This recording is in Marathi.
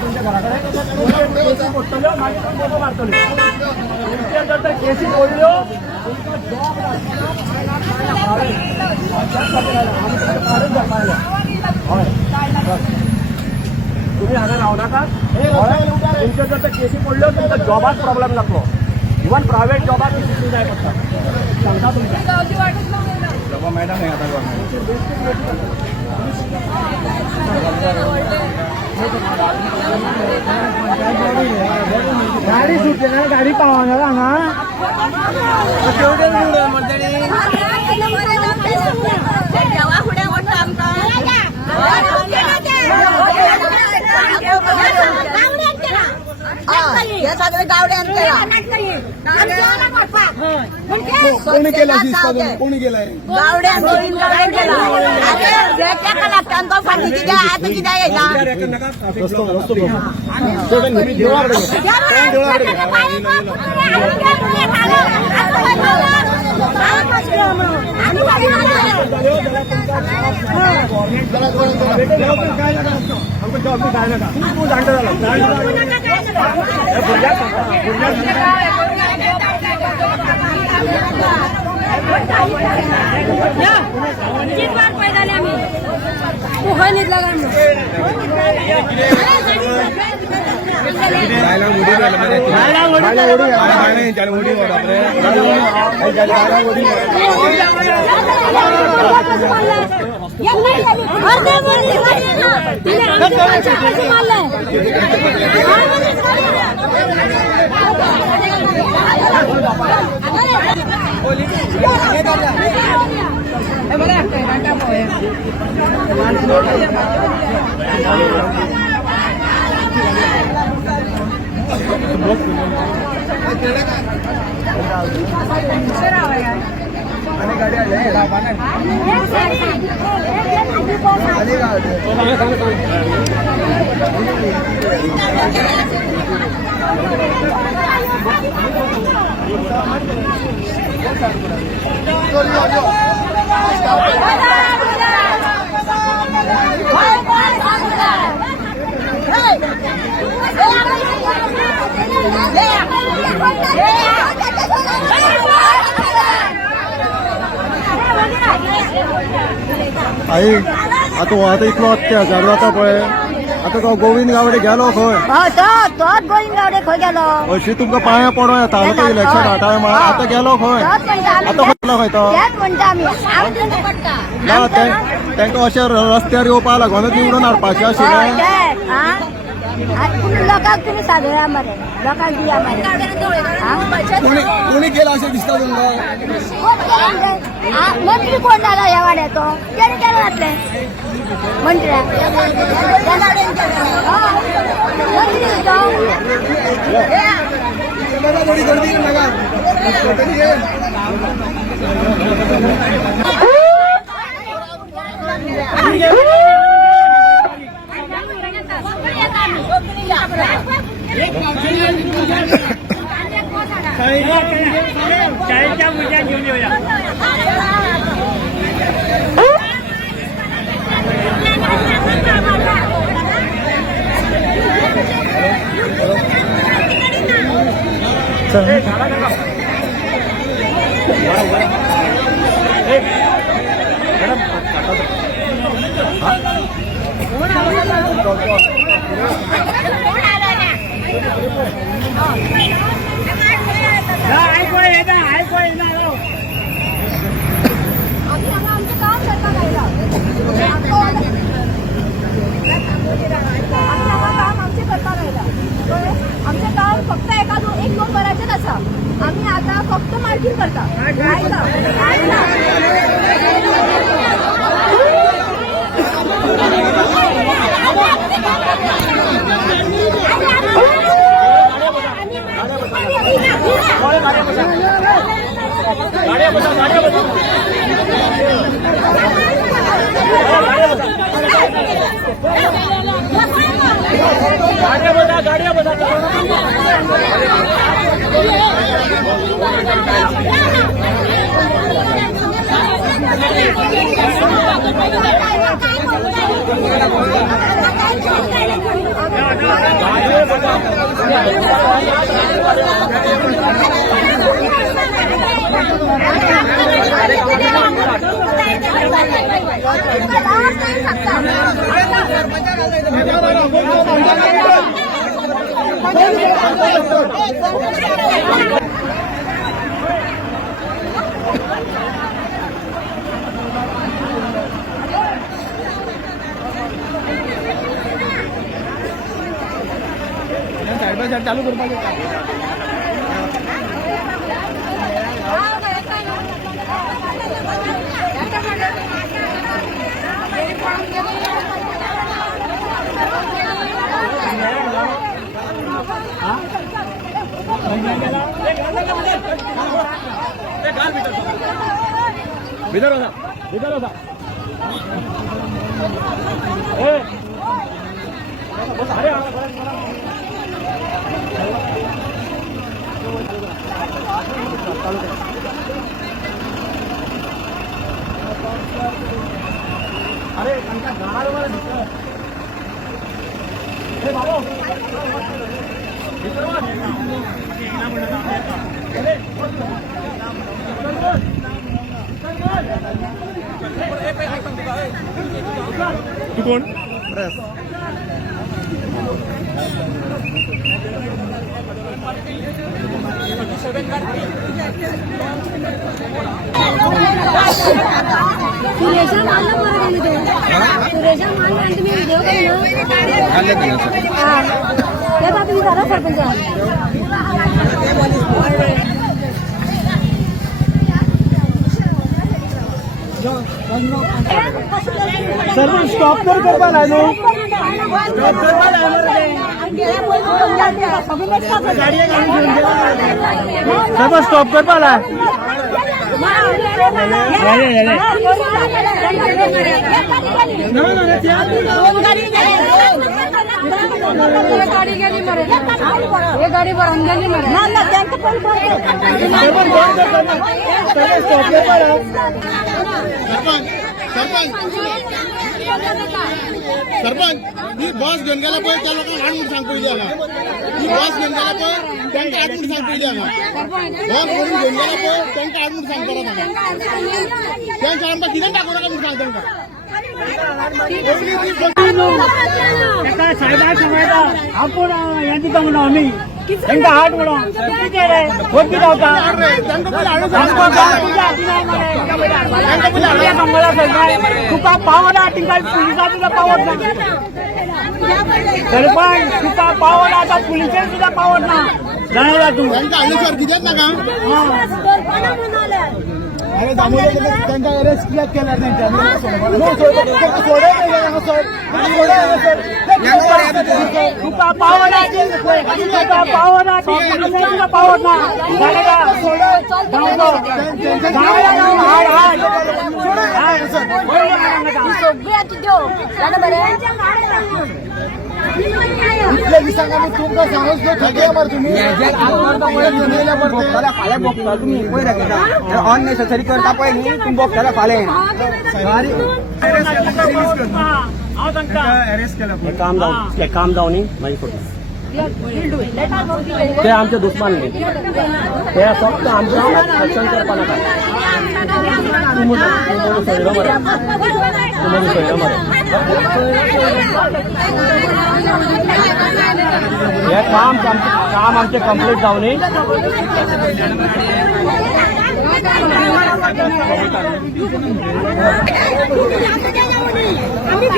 तुमच्या घराकडे मारतलो केसी बोललो तुम्ही हांगा रावना का तुमच्या जर केसी पडल्यो तुमच्या जॉबाक प्रॉब्लेम जातलो इवन प्रायव्हेट जॉबाक केसी जाय पडटा सांगता तुमच्या जॉबा मेळटा न्ही आतां गाडी सुटली ना गाडी पावना हांगा सगळे कोणी केला कोणी केलाय आई आता इतलो अत्याचार जाता पळय आता तो गोविंद गावडे गेलो खंय तोच गोविंद गावडे खंय गेलो अशी तुमकां पांया पडो येता तो इलेक्शन हाटाय म्हळ्यार आता गेलो खंय आता खंयलो खंय तो ना तांकां अशें रस्त्यार येवपा लागून निवडून हाडपाचें आशिल्लें लोकांक तुमी सादरा मरे लोकांक दिया मरे कोणी केला अशें दिसता तुमकां मंत्री कोण जालो ह्या वाड्याचो तेणे केलो जातलें मंत्र्याक थोडी गर्दी नाका चाळीसच्या मुद्द्या घेऊन येऊया आमचं काम फक्त एक दोन करायचेच असा आम्ही आता फक्त मार्किंग करता गाड़ियां बता गाड़ियां चालू करू पाहिजे. भीतर होता भीतर होता अरे त्यांच्या गाडीवर हे बाबा तू कोण सुरेशा मानला बरं गेली ते सुरेशा मानला आणि तुम्ही व्हिडिओ केला ना तुम्ही करा सरपंच सर्व स्टॉप कर करवाला सर्व स्टॉप करवाला गाडी गेली मरे हे गाडी भरून गेली मरे ना ना त्यांचं सरपंच मी बॉस घेऊन गेला पण त्या लोकांना आठ मिनिट सांगतो द्या मी बॉस घेऊन गेला पण त्यांना 8 मिनिट सांगतो द्या बॉस म्हणून घेऊन गेला पण त्यांना 8 मिनिट सांगतो त्यांच्या आमचा किती टाकू नका म्हणून सांगतो साहेबांना सांगायचं आपण यांची का म्हणून आम्ही त्यांचा हात म्हणून होती नव्हता तुका पावला टिंकाल पोलिसा तुझा पावत ना सरपंच तुका पावला आता पोलिसांनी सुद्धा पावत ना जाणार तू त्यांच्या अनुसार किती आहेत ना का अरे त्यांचा अरेस्ट केला तुका पावला तुका पावला पोलिसांनी पावत ना इथल्या सांगा मी तुमका सांगतो थके मार तुम्ही फाल्या बघता तुम्ही अननेसेसरी करता पळय तुम्ही बघताला फाल्यान काम जाऊ नी माझी फोटो ते आमचे दुश्मन नाही ते फक्त आमच्या रक्षण करताना हे काम आमचे कंप्लीट जाऊ नये आम्ही